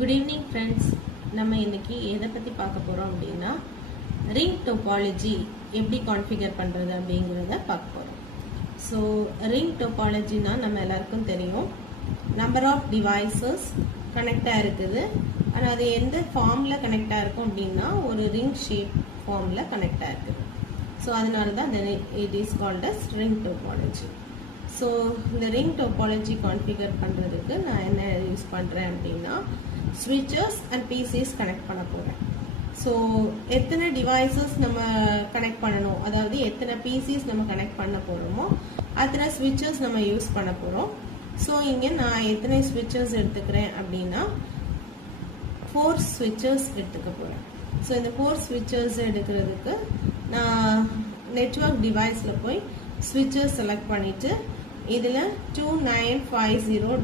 Good evening friends. நம்ம இன்னைக்கு எதை பத்தி பார்க்க போறோம் அப்படினா ரிங் டோபாலஜி எப்படி கான்ஃபிகர் பண்றது அப்படிங்கறத பார்க்க போறோம். சோ ரிங் டோபாலஜினா நம்ம எல்லாருக்கும் தெரியும். நம்பர் ஆஃப் டிவைसेस கனெக்ட் ஆயிருக்குது. ஆனா அது எந்த ஃபார்ம்ல கனெக்ட் ஆயிருக்கும் அப்படினா ஒரு ரிங் ஷேப் ஃபார்ம்ல கனெக்ட் ஆயிருக்கு. சோ அதனால தான் it is called as ring topology. So இந்த ring topology configure பண்றதுக்கு நான் என்ன யூஸ் பண்றேன் அப்படினா switches and PCs கனெக்ட் பண்ண போறேன். So எத்தனை devices நம்ம கனெக்ட் பண்ணனும், அதாவது எத்தனை PCs நம்ம கனெக்ட் பண்ண போறோமோ அத்தனை switches நம்ம யூஸ் பண்ண போறோம். So இங்க நான் எத்தனை switches எடுத்துக்கிறேன் அப்படினா 4 switches எடுத்துக்க போறேன். So இந்த 4 switches எடுக்கிறதுக்கு நான் நெட்வொர்க் டிவைஸ்ல போய் switches செலக்ட் பண்ணிட்டு இதுல 2950.20